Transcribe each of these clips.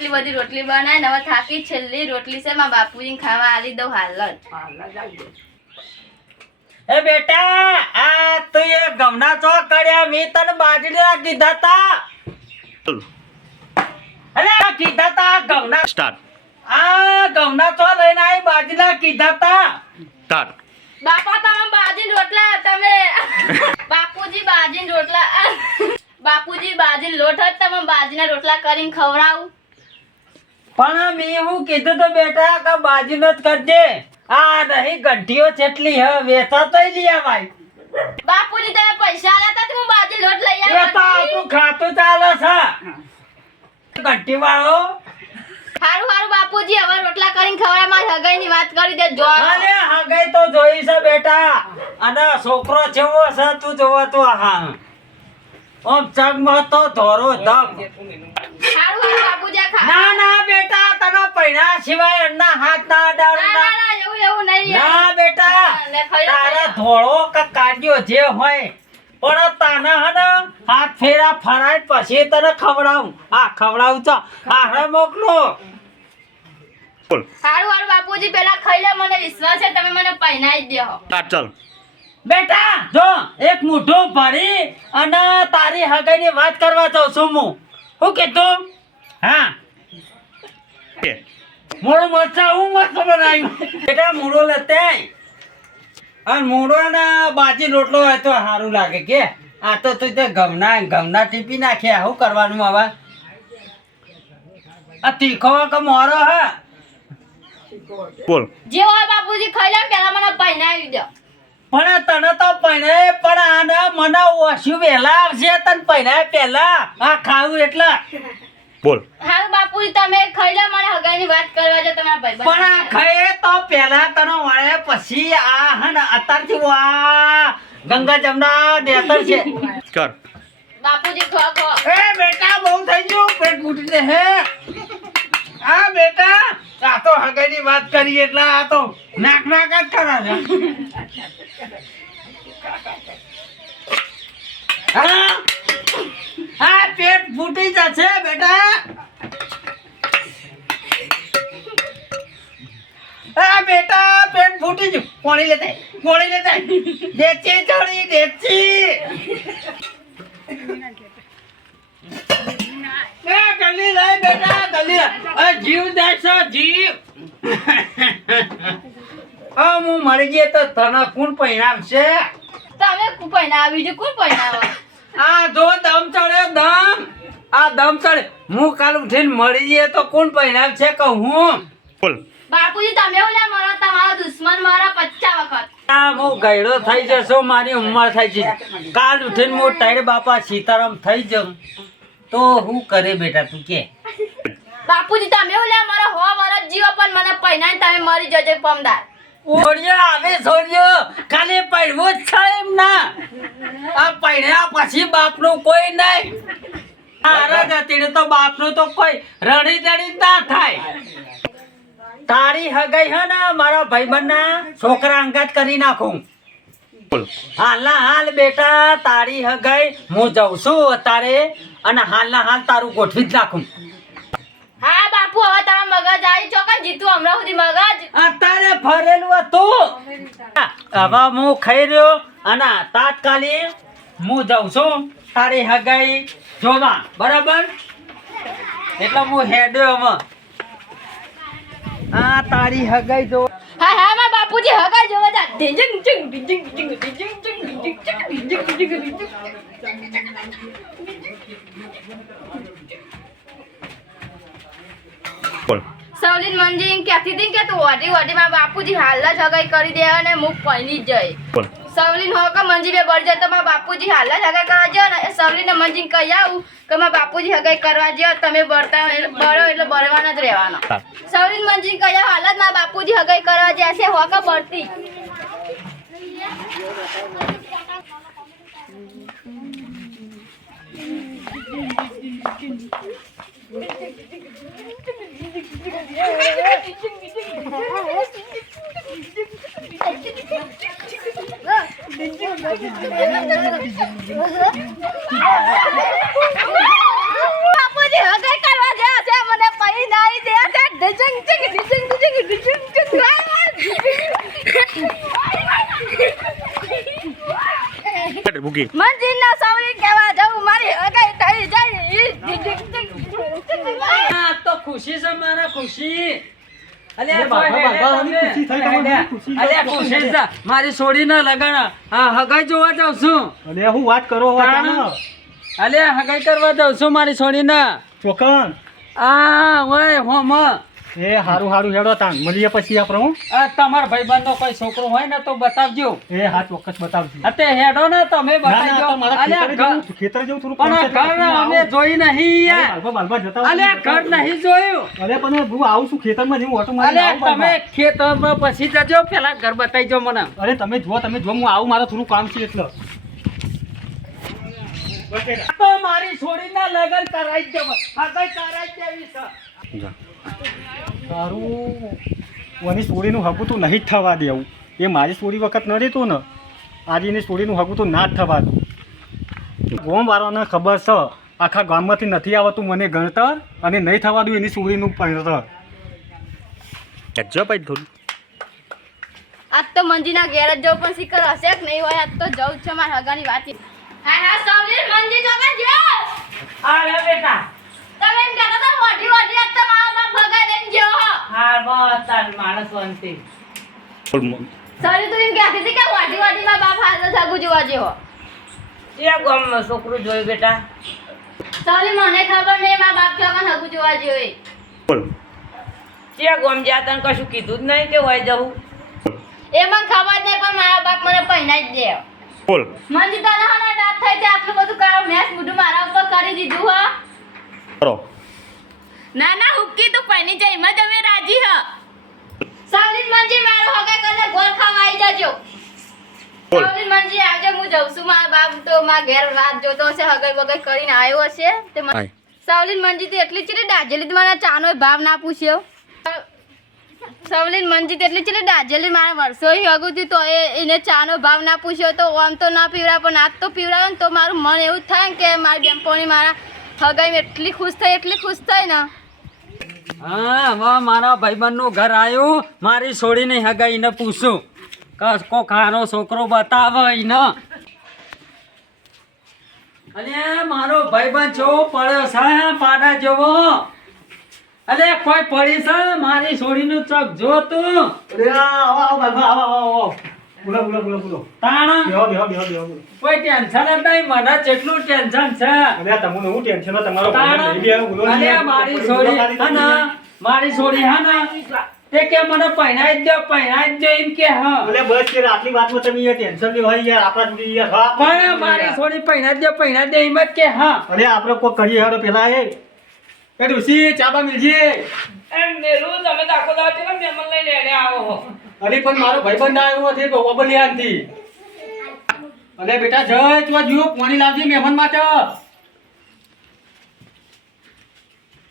એટલી બધી રોટલી બનાય ને હવે થાકી છેલ્લી રોટલી છે મારા બાપુજીને ખાવા આલી દઉં હાલ જ. એ બેટા આ તું એ ગમના ચો કર્યા મે તને બાજરીના કીધા તા અરે કીધા તા ગમના સ્ટાર્ટ આ ગમના ચો લઈને આવી બાજરીના કીધા તા સ્ટાર્ટ. બાપા તમે બાજીન રોટલા તમે બાપુજી બાજીન રોટલા બાપુજી બાજીન લોટ જ તમે બાજીના રોટલા કરીને ખવડાવું. પણ મેં હું કીધું તો બેટા કે બાજરીનો જ કરજે. આ નહીં ગંઠીઓ જેટલી હ વેચાતો લઈ આવાય. બાપુજી તમે પૈસા આલ્યા તા તો હું બાજી લોટ લઈ એ તો આવી. આપણું ખાતું ચાલે છે ગંઠી વાળો. હારું હારું બાપુજી હવે રોટલા કરીને ખવડાવ. મારી હગાઈની વાત કરી દે જો. અરે હગાઈ તો જોઈ છે બેટા અને છોકરો જેવો છે તું જોવો તો હા ઓમ ચગમાં તો ધોરો ધમ. હારું હારું બાપુજી આ ખા. ના ના બેટા તને પૈણા સિવાય અન્ના હાથ ના ના અડાડના. ના એવું નહીં યાર. ના બેટા લે ખાઈ લે, તારે ખાઈ લે. ધોળો કે કાઢ્યો જે હોય પણ તને હે હાથ ફેરા ફરાય પછી તને ખવડાવું. હા ખવડાવું તો હા મોકલો. બોલ હારું હારું બાપુજી પેલા ખાઈ લે. મને વિશ્વાસ છે તમે મને પહેનાઈ જ દેહો. સ્ટાર્ટ ચાલ. બેટા જો એક મુઠ્ઠું ભરી અને તારી હગાઈની વાત કરવા જાઉં છું હું. શું કીધું? હા કે મોડું મરચા હું મસ્ત બનાવ્યું. બેટા મૂળો લેતે આય. અને મૂળો ને બાજી રોટલો હોય તો સારું લાગે કે આ તો તું તે ગમના ટીપી નાખ્યા. શું કરવાનું હવે? આ તીખો કે મોરો હે? બોલ જે હોય બાપુજી ખાઈ લે પેલા મને પહેનાવી દો. પણ તને તો પહેણે પણ આને મને ઓછું વહેલા આવશે તને પહેણાય પહેલા. આ ખાવું એટલે બોલ હારું બાપુજી તમે ખાઈ લે. મને હગાઈની વાત કરવા છે તમારા ભાઈ પણ આ ખાઈએ તો પહેલા તને વળે પછી આ હે ને અત્યારથી આ ગંગા જમના નેતર છે. કર. બાપુજી ખો ખો. એ બેટા બહુ થઈ ગયું પેટ ફૂટી દે હે. આ બેટા આ તો હગાઈની વાત કરી એટલે આ તો નાક નાક જ કરે છે. હા પેટ ફૂટી જશે બેટા. આ બેટા પેટ ફૂટી ગયું. પાણી લેતા દેચી ચડી દેચી. એ ગલી લઈ બેટા ગલી લઈ. જીવ દેશો જીવ. હું મરી ગઈ તો તને કોણ પહેરાવશે? તમે પહેનાવ બીજું કોણ પહેનાવો? આ જો દમ ચડે દમ. આ દમ ચડે હું કાલ ઉઠીને મરી જઈએ તો કોણ પહેરાવશે કહું હું? બોલ બાપુજી તમે ઓલા મારો તમારો દુશ્મન મારા 50 વખત. આ હું ગયડો થઈ જશો. મારી ઉંમર થઈ છે. કાલ ઉઠીને હું ટાઈડ બાપા સીતારામ થઈ જાઉં તો હું કરે બેટા તું કે? બાપુજી તમે ઓલા મારા 100 વર્ષ જીવો પણ મને પહેનાઈને તમે મરી જજો પમદાર. ઓળ્યો આવે છોડ્યો ખાલી પહેરવો જ છે એમ ના. આ પહેર્યા પછી બાપનું કોઈ નહીં. તારા જતીને તો બાપનું તો કોઈ રડી દડી ના થાય. તારી હગાઈ હે ને મારા ભાઈબંધના છોકરા અંગાત કરી નાખું. બોલ હાલના હાલ બેટા તારી હગાઈ હું જઉં છું અત્યારે અને હાલના હાલ તારું ગોઠવી જ નાખું. હા બાપુ હવે તમે મગજ આવી ચોકન જીતું હમણાં સુધી મગજ. અત્યારે ફરેલું હતું. હવે હું ખાઈ રહ્યો અને તાત્કાલિક હું જાઉં છું તારી હગાઈ જોવા. બરાબર એટલે હું હેડ્યો હવે. આ તારી હગાઈ જોવા. હા હા મારા બાપુજી હગા જોવા જા. ઢીંજંગ ચિંગ ઢીંજંગ ચિંગ ઢીંજંગ ચિંગ ઢીંજંગ ચિંગ ઢીંજંગ ચિંગ. બોલ સવલીન મંજી કહેતી હતી કે તું ઓઢી મારા બાપુજી હાલ જ હગાઈ કરી દે અને મુખ પહેલી જ જાય. બોલ સવલીન હો કે મંજી બે બળ જાય તો મારા બાપુજી હાલ જ હગાઈ કરવા જો ને સવલીને મંજી કહી આવું કે મારા બાપુજી હગાઈ કરવા જો તમે બળતા બળો એટલે બળવાના જ રહેવાનો. સવલીન મંજી કહી આવું હાલ જ મારા બાપુજી હગાઈ કરવા જશે હો કે બળતી. બાપુજી હગાઈ કરવા ગયા છે મને ભૂકી મંજીના સવરી કહેવા જાઉં મારી હગાઈ થઈ જાય આ તો ખુશી છે મારા ખુશી અલ્યા ખુશી છે મારી છોડીને લગન હા હગાઈ જોવા જાઉં છું અલે હું વાત કરો અલ્યા હગાઈ કરવા જાઉં છું મારી છોડીને ચોકન આ ઓય હોમ એ હારું હારું હેડો તાન મળીએ પછી આપણે હું આ તમાર ભાઈબંધનો કોઈ છોકરો હોય ને તો બતાવજો એ હા ચોક્કસ બતાવજો અતે હેડો ને તમે બતાવજો અલ્યા ખેતર જેવું થોડું પણ ઘર અમે જોઈ નહીં યાર બાલબા જતા અલ્યા ઘર નહીં જોયું અલે પણ હું આવું છું ખેતરમાં જેવું ઓટો મારી અલ્યા તમે ખેતરમાં પછી જજો પેલા ઘર બતાવીજો મને અરે તમે જો હું આવું મારે થોડું કામ છે એટલે તો મારી છોડીના લગન કરાઈ જ દેવા હગાઈ કરાઈ જ દેવી છે જા તારું ઓની સોડીનું હગું તો નહીં જ થવા દેવું એ મારી સોડી વખત ન રહેતું ને આજે એની સોડીનું હગું તો ના જ થવા દઉં ગામવાળાને ખબર છે આખા ગામમાંથી નથી આવતું મને ગણતર અને નહીં થવા દઉં એની સોડીનું ભણતર કહેજો ભાઈ થોડું આજ તો મંજીના ઘેર જ જવું પણ શીખર હશે કે નહીં હોય આજ તો જવું જ છે મારા હગાની વાત હા હા સવલી મંજી જોગન જો અરે બેટા તમે એમ કહેતા હતા મોટી મોટી આજ તો મારા બાપ ભગાઈ લઈને ગયો હા બસ તાર માણસ વંતી બોલ સરી તું એમ કહેતી હતી કે મોટી મોટી માં બાપ હાથ જાગુ જોવા જેવો એ ગામમાં છોકરું જોયું બેટા સરી મને ખબર નહીં મારા બાપ જોગન હગુ જોવા જેવો બોલ ત્યાં ગામ જ્યાં તને કશું કીધું જ નહીં કે હોય જવું એ મને ખબર નહીં પણ મારા બાપ મને પહેના જ દે બોલ મંજી તને હને દાંત થઈ છે આટલું બધું કામ મેસ મુઢું મારા ઉપર કરી દીધું હો કરો ના ના હુક્કી તું પહેની જઈ મત અમે રાજી હ સાવલી મંજી મારો હગા કરને ગોળ ખાવા આવી જજો બોલ સાવલી મંજી આવજો હું જઉં છું મારા બાપ તો મારા ઘેર રાત જોતો હશે હગાઈ વગાઈ કરીને આવ્યો હશે તે આય સાવલી મંજી તો એટલી ચીલી દાજેલી મને ચાનો ભાવ ના પૂછ્યો સવલીન મંજી તેટલી ચીલી દાજેલી મારા વર્ષો હગું થયું તો એને ચાનો ભાવ ના પૂછ્યો તો આમ તો ના પીવડા પણ આજ તો પીવડાવે ને તો મારું મન એવું જ થાય કે મારી બેનપણી મારા હગાઈ એટલી ખુશ થઈ ને હા હવે મારા ભાઈબંધનું ઘર આવ્યું મારી છોડીને હગાઈને પૂછું કસ કો ખાનો છોકરો બતાવે એને અલે મારો ભાઈબંધ જેવો પડ્યો છે પાડા જેવો અલે કોઈ પડી છે મારી છોડીનું ચોક જો તું બોલો તાણ બેહો કોઈ ટેન્શન જ નહીં મને જેટલું ટેન્શન છે અરે તમને હું ટેન્શન તમારો તાણ અલે મારી છોડી હા મારી છોડી હા તે કે મને પહેરાઈ જ દો એમ કે હા અરે બસ કે આટલી વાતમાં તમે ટેન્શન નહીં હોય યાર આપણા જોડી યાર હા પણ મારી છોડી પહેરાઈ દો એમ જ કે હા અરે આપણે કોઈ કરીએ હેડો પેલા એ ડુસી ચાબા મિલજી એમ મેલું તમે દાખો દાખો ને મહેમાન લઈને એને આવો હો અરે પણ મારો ભાઈબંધ આવ્યો છે ઓબલિયાનથી અરે બેટા જય તું જીવો પાણી લાવજે મહેમાન માટે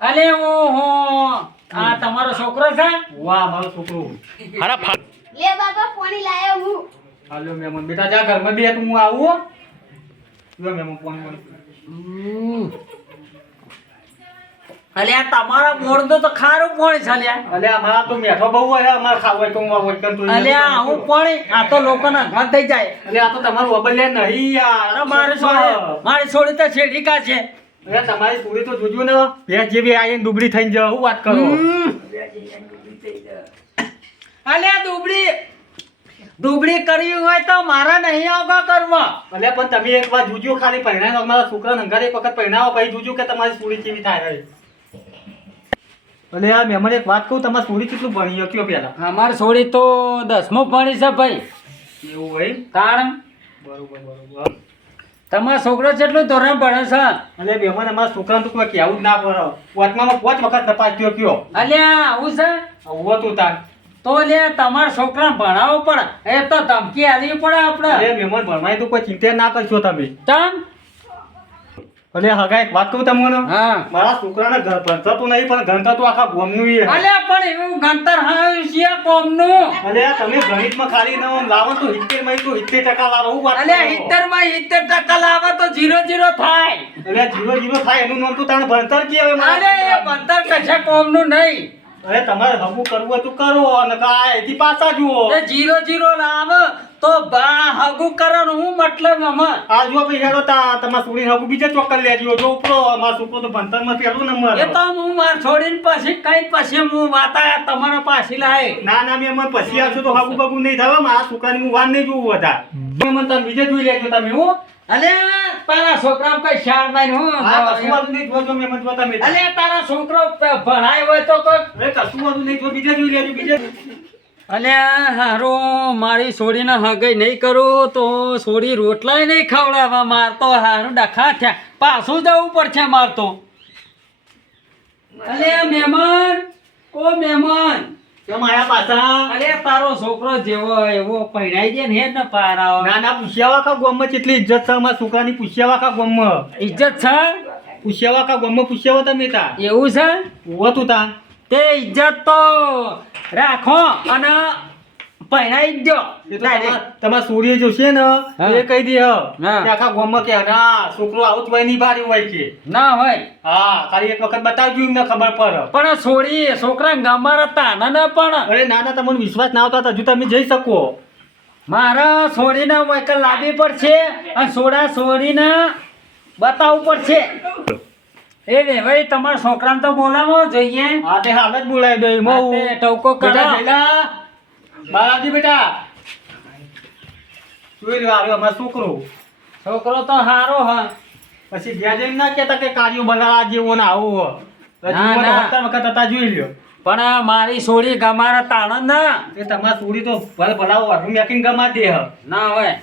અલે ઓહો આ તમારો છોકરો છે વાહ મારો છોકરો હારા ફા લે બાબા પાણી લાયો હું હાલો મહેમાન બેટા જા ઘરમાં બે તું હું આવું લો મહેમાન પાણી અલે આ તમારા મોરદો તો ખારું પોણી છે લ્યા અલે અમારા તો મેઠો બહુ હોય અમાર ખાવું હોય તો હું વચન તો અલે આવું પોણી આ તો લોકોના ઘર થઈ જાય અલે આ તો તમારું ઓબલિયાન નહીં યાર મારી છોડી તો છેડી કા છે અરે તમારી પૂરી તો જોજો ને ભેંસ જેવી આવીને દુબળી થઈને જાવ હું વાત કરો અલે આ દુબળી કરવી હોય તો મારા નહીં આવવા કરવા અલે પણ તમે એક વાર જોજો ખાલી પહેરાવો અમારા છોકરાને અંગારે એક વખત પહેરાવો પછી જોજો કે તમારી પૂરી કેવી થાય રહી અલે આ મહેમાન એક વાત કહું તમારી પૂરી કેટલું ભણી કયો પેલા અમારી છોડી તો 10મું ભણી છે ભાઈ એવું હોય કારણ બરોબર તમારો છોકરો કેટલું ધોરણ ભણે છે અલે મહેમાન અમારા છોકરાને તો કોઈ કહેવું જ ના પડે વાતમાં 5 વખત તપાસ કયો અલ્યા આવું છે આવું હતું તાર તો લે તમારા છોકરાને ભણાવવો પડે એ તો ધમકી આલવી પડે આપણે અરે મહેમાન ભણવાની તો કોઈ ચિંતા ના કરશો તમે તમ અલે હગા એક વાત કહું તમને હા મારા છોકરાને ઘર ભણતા તો નહીં પણ ગણતા તો આખા ગામનું ઈ હે. અલ્યા પણ એવું ગણતર હાયું છે કોમનું અલે તમે ગણિતમાં ખાલી ન લાવો તો 70 માં તો 70% લાવો હું વાત અલ્યા 70 માં 70% લાવે તો 0 થાય અલે 0 થાય એનું નામ તો તાણ ભણતર કહેવાય મારા અરે એ ભણતર કશા કોમનું નહીં અરે તમારે હમું કરવું હોય તો કરો અને કાંઈ એથી પાછા જુઓ એ 0 લાવે તો બા હગું કરવાનું હું મતલબ આમાં આ જો ભાઈ હેડો તમારા છોડીને હગું બીજે ચોક્કસ લેજો જો ઉપરો અમારા છોકરો તો ભણતરમાં પહેલો નંબર એ તો હું માર છોડીને પછી કઈ પછી હું વાતા તમારા પાછી લાય ના મેં મને પછી આવશો તો હગું બગું નહીં થવા મારા છોકરાની હું વાન નહીં જોવું વધારે મને તમે બીજે જોઈ લેજો તમે હું અલે તારા છોકરામાં કઈ શાર નહીં હું કશું વાતું નહીં જોજો મેં મને જોતા મેં અલે તારા છોકરો ભણાય હોય તો કોઈ કશું વાતું નહીં જો બીજે જોઈ લેજો બીજે અલે હારો મારી છોડીને હગાઈ નહીં કરું તો છોડી રોટલાય નહીં ખવડાવવા મારતો હારું ડખા થયા પાછું જવું પડશે મારતો અલે મહેમાન ઓ મહેમાન કેમ આયા પાછા અરે તારો છોકરો જેવો એવો પહેરાઈ દે ને હે ને પારાવ ના પૂછ્યાવા કા ગોમમાં કેટલી ઇજ્જત છે અમારા છોકરાની પૂછ્યાવા કા ગોમમાં ઇજ્જત છે પૂછ્યાવા કા ગોમમાં પૂછ્યાવા તમે તા એવું છે ઉવો તું તા તે ઇજ્જત તો રાખો અને પહેરાઈ જ દો એ તો તમારા સૂર્ય જોશે ને હા. એ કહી દે હા. કે આખા ગોમમાં કે ના છોકરો આવું જ હોય નહીં બારી હોય કે ના હોય હા ખાલી એક વખત બતાવજો એમને ખબર પડે પણ છોડી છોકરા ગમાર હતા ના પણ અરે ના તમને વિશ્વાસ ના આવતા હજુ તમે જઈ શકો મારા છોડીને વહીકલ લાવવી પડશે અને છોડીને બતાવવું પડશે એ રે ભાઈ તમારા છોકરાને તો બોલાવો જોઈએ હા તે હાલ જ બોલાવી દો એમાં હા, તે ટવકો કરો. બેટા જયલા બાલાજી બેટા જોઈ લો આવ્યો અમારો છોકરો છોકરો તો હારો હા પછી ગયા જઈને ના કહેતા કે કાર્યો બનાવવા જેવો ને આવો હો. ના, હજુ ના. વખત વખત હતા જોઈ લ્યો પણ મારી છોડી ગમાર તાણ ના એ તમારા છોડી તો ભલે ભલાવો વાઢું મેકીને ગમા દે હ ના હોય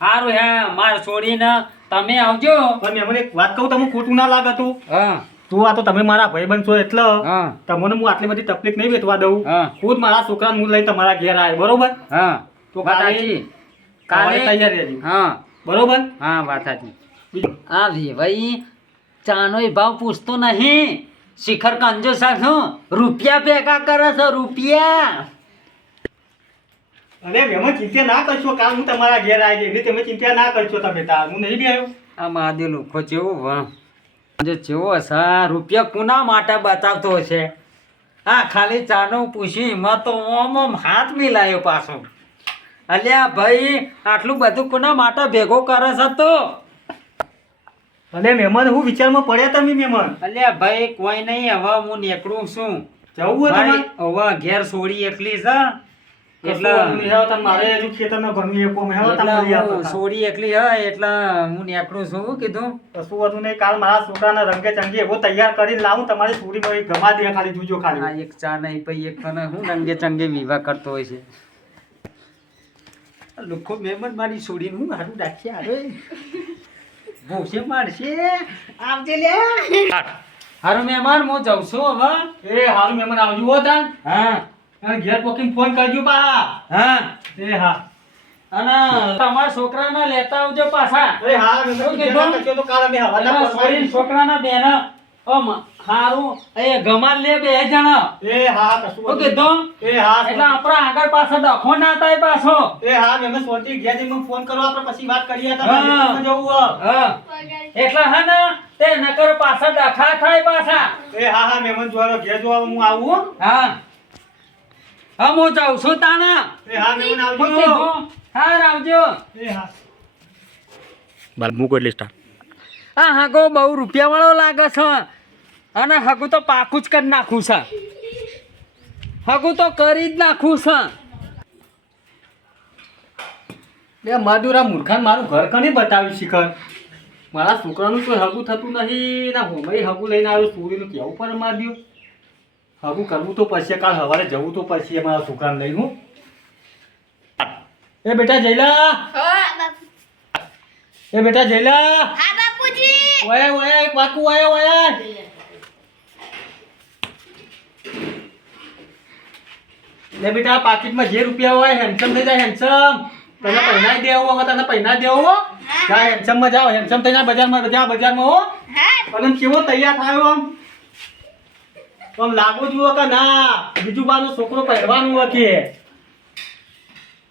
હારું હે માર છોડીને તમે આવજો પણ મેં મને એક વાત કહું તમને ખોટું ના લાગે તું હા તું આ તો તમે મારા ભાઈબંધ છો એટલે હા તમને હું આટલી બધી તકલીફ નહીં વેઠવા દઉં હા. ખુદ મારા છોકરાને હું લઈને તમારા ઘેર આવે બરોબર હા તો વાત કાલે સાચી. કાલે કાલે તૈયાર રહેજો હા બરોબર હા વાત સાચી આ ભાઈ ચાનો ભાવ પૂછતો નહીં શિખર કંજો શું રૂપિયા ભેગા કરે છે રૂપિયા અરે મેમન ચિંતા ના કરશો કાલ હું તમારા ઘેર આવી જઈ તમે ચિંતા ના કરશો તમે તાર હું નહીં બી આવ્યો આ મહાદેવ લુખો જેવો વાહ જે જેવો હશે રૂપિયા કોના માટે બતાવતો હશે હા ખાલી ચાનો પૂછી એમાં તો ઓમ હાથ મિલાયો પાછો અલ્યા ભાઈ આટલું બધું કોના માટે ભેગો કરે છે તો અને મહેમાન હું વિચારમાં પડ્યા તમે મહેમાન અલ્યા ભાઈ કોઈ નહીં હવે હું નીકળું છું જવું હોય ભાઈ તમારે હવે ઘેર છોડી એકલી છે એટલે મારે હજુ ખેતરના ઘરનું એક કોમ હેવો એટલે તમે હું છોડી એકલી હોય એટલે હું નીકળું છું શું કીધું કશું હતું નહીં કાલ મારા છોકરાના રંગે ચંગે એવો તૈયાર કરીને લાવું તમારી છોડી ગમા દે ખાલી જોજો આ ખાલી એક ચા નહીં પછી એક તને હું રંગે ચંગે વિવાહ કરતો હોય છે લોકો મહેમાન મારી છોડીને હું હારું રાખી આવે ભૂસે મારશે આવજે લે હારું મહેમાન હું જાઉં છું હવે એ હારું મહેમાન આવજો હો તાન હા અને ઘેર પોકીને ફોન કરજો પા હા એ હા અને તમારા છોકરાને લેતા આવજો પાછા અરે હા મહેમાન ઓકે, ચિંતા ના બોલ. કરશો તો કાલ અમે હવાના એના છોડીને છોકરાના બેન હારું એ ગમાન લે બે જણા એ હા કશું ઓકે વાંધો તો નહીં. એ હા એટલે આપણા આગળ પાછળ ડખો ના થાય પાછો એ હા મહેમાન સોનથી ઘેર જઈને ફોન કરો આપણે પછી વાત કરીએ હા. તમારે જવું હોય. હા એટલે હે ને તે નકર પાછા ડખા થાય પાછા એ હા હા મહેમાન જોવાનો ઘેર જોવા હું આવું હો. હા હા હું જાઉં છું તાના એ હા મહેમાન ઓકે આવજો તો હાર આવજો એ હા બાલ મૂકો એટલે સ્ટાર્ટ આ હાગો બહુ રૂપિયા વાળો લાગે છે અને હગું તો પાકું જ કરી નાખું છે હગું તો કરી જ નાખું છે બે મધુરા મૂર્ખાને મારું ઘર કને બતાવ્યું શિખર મારા છોકરાનું કોઈ હગું થતું નહીં ના હોમઈ હગું લઈને આવ્યો છોડીનું કેવું પર માર્યો હગું કરવું તો પડશે કાલ સવારે જવું તો પડશે મારા છોકરાને લઈને હું એ બેટા જયલા એ બેટા જયલા હા બાપુજી ઓય ઓય એક વાકુ ઓય ઓય લે બેટા પાકીટમાં જે રૂપિયા હોય હેન્ડસમ થઈ જાય હેન્ડસમ તને પૈના દેવો હવે તને પૈના દેવો જા હેન્ડસમ માં જાઓ હેન્ડસમ થઈને બજારમાં જા બજારમાં હો અને આમ કેવો તૈયાર થયો આમ લાગુ જુઓ કે ના બીજું બાનો છોકરો પહેરવાનું હોય કે